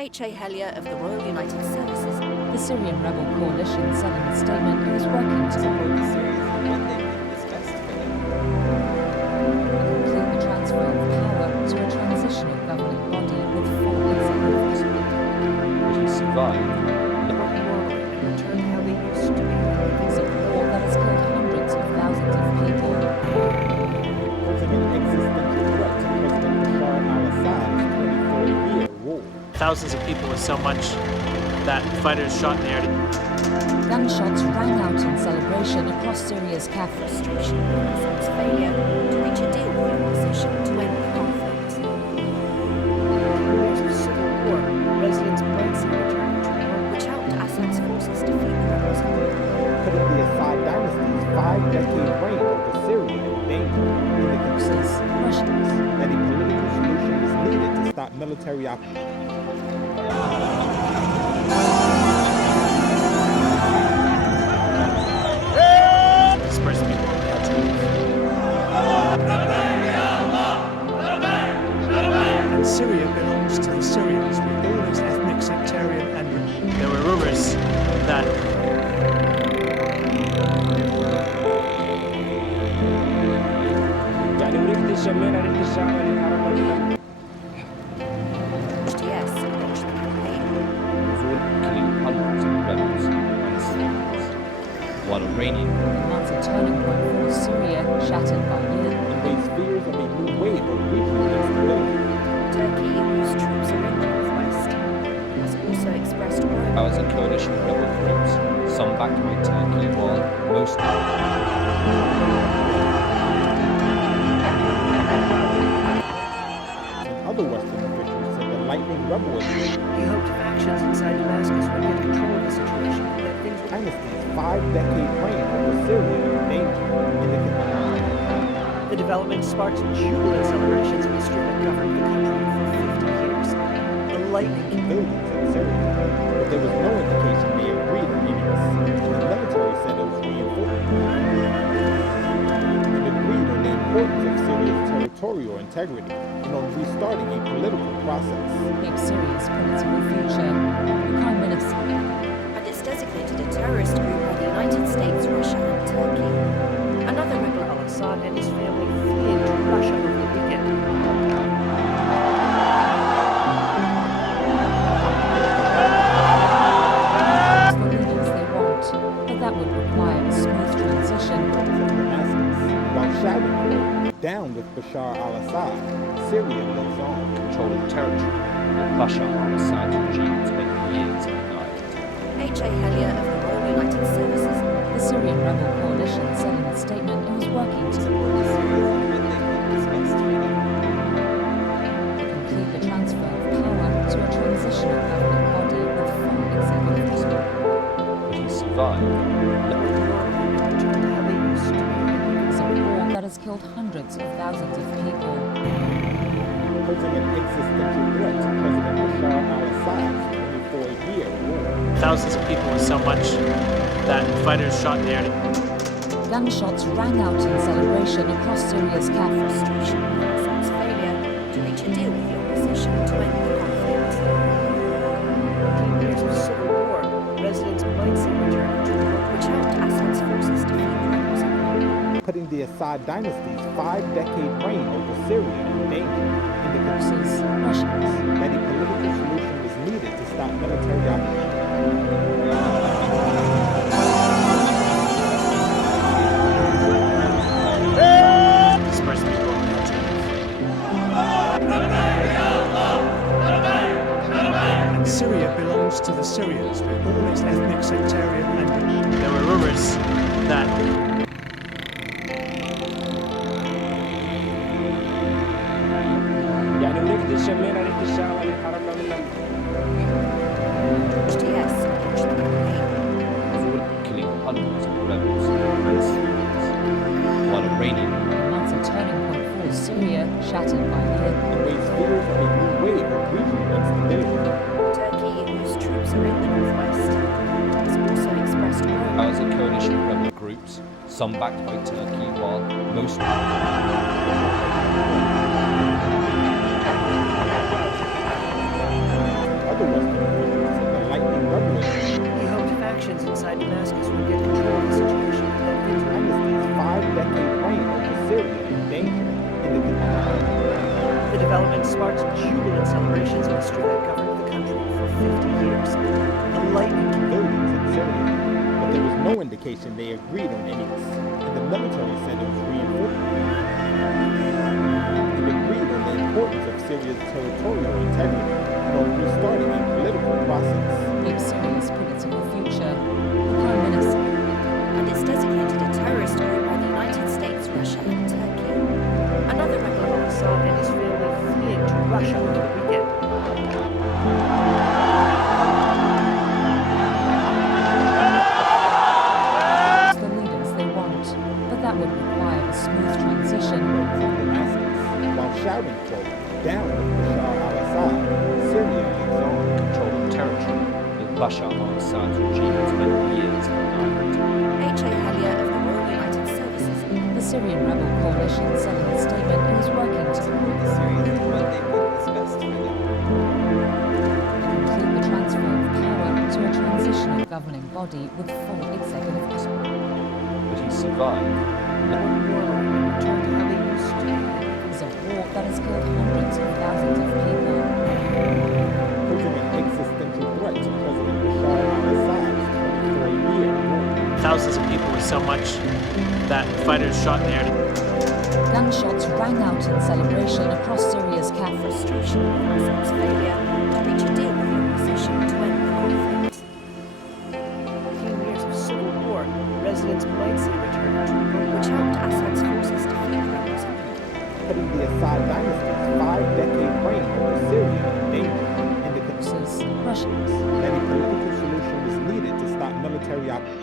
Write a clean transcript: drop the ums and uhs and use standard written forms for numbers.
H.A. Hellier of the Royal United Services. The Syrian rebel coalition said in a statement it was working to support the Syrians in what they think is best for them. complete the transfer of power to a transitional governing body with full executive power. But he survived. Return to how they used to be. It's a war that has killed hundreds of thousands of people. Posing an existential threat to President Bashar al-Assad's 24-year rule. Thousands of people was so much that fighters shot in the air. Gunshots rang out in celebration across Syria's capital. Frustration at Assad's failure to reach a deal with the opposition to end the conflict. Years of civil war, residents might see returning to work. Which helped Assad's forces defeat the rebels. Putting the Assad dynasty's 5-decade reign over Syria in danger. In the consensus that a political solution is needed to stop military occupation. Dispersed people in the And Syria belongs to the Syrians with all its ethnic, sectarian and religious. There were rumors that HTS launched the campaign. Killing hundreds of rebels and civilians. While Iranian The months of turning point for Syria shattered by years. And raise fears of a new wave of regional instability. Turkey, whose troops are in the northwest, has also expressed worry. powers and coalition rebel groups, some backed by Turkey, while most And other Western officials said the lightning rebel He hoped factions inside Damascus would get control of the situation and that things would dynasty's 5-decade reign over Syria in danger. In the The development sparked jubilant celebrations in the street that governed the country for 50 years. The lightning civilians in Syria, but there was no indication they agreed on any of this. The military said it was reinforced. It agreed on the importance of Syria's territorial integrity and on restarting a political process. Shape Syria's political future. The Prime Minister And it's designated a terrorist group by the United States, Russia and Turkey. Another rebel Al-Assad and his family fleeing to Russia over the weekend. has the leaders they want, but that would require a smooth transition. Damascus, while shouting for down with Bashar al-Assad, Syria lives on. controlling territory that Bashar al-Assad's regime has spent years denied. H.A. Hellier of the Royal United Services. The Syrian rebel coalition said in a statement it was working to Support the Syrians in what they think is best for them. complete the transfer of power to a transitional governing body with full executive power. But he survived. Return to how they used to be. It's a war that has killed hundreds of thousands of people. Posing an existential threat to President Bashar al-Assad's 24-year rule. thousands of people was so much that fighters shot in the air. Gunshots rang out in celebration across Syria's capital. Frustration at Assad's failure to reach a deal with the opposition to end the conflict. Years of civil war, residents might see returning to work. Which helped Assad's forces defeat the rebels. Putting the Assad dynasty's 5-decade reign over Syria in danger. In the consensus that a political solution is needed to stop military occupation. Dispersed people in the And Syria belongs to the Syrians with all its ethnic, sectarian and religious. There were rumors that HTS launched the campaign. Killing hundreds of rebels and civilians. While Iranian The months of turning point for Syria shattered by years. And raise fears of a new wave of regional instability. Turkey, whose troops are in the northwest, has also expressed worry. powers and coalition rebel groups, some backed by Turkey, while most Other sparked jubilant celebrations in the street that governed the country for 50 years. The lightning Civilians in Syria, but there was no indication they agreed on any, and the military said it was reinforced. It agreed on the importance of Syria's territorial integrity while restarting a political process. If Syria's political future, the Prime Minister And it's designated a terrorist group by the United States, Russia and Turkey. Another rebel Assad and his family fleeing to Russia over the weekend. the leaders they want, but that would require a smooth transition. From Damascus, while shouting, quote, down with Bashar al-Assad, Syria is on Control of territory that Bashar al-Assad's regime has spent years denied. Halia of the Royal United Services. The Syrian rebel coalition said in a statement it was working to The Syrians do what they think is best for them. complete the transfer of power to a transitional governing body with full executive power. But he survived. Return to how they used to be. It's a war that has killed hundreds of thousands of people. posing an existential threat to President Bashar al-Assad's 24-year rule. Thousands of people were so much that fighters shot in the air. Gunshots rang out in celebration across Syria's capital. Frustration with Assad's failure to reach a deal with the opposition to end the conflict. 15 years of civil war, residents might see a return to Which helped Assad's forces defeat the rebels. Putting the Assad dynasty's 5-decade reign over Syria in danger, and the Russia that a political solution was needed to stop military operation.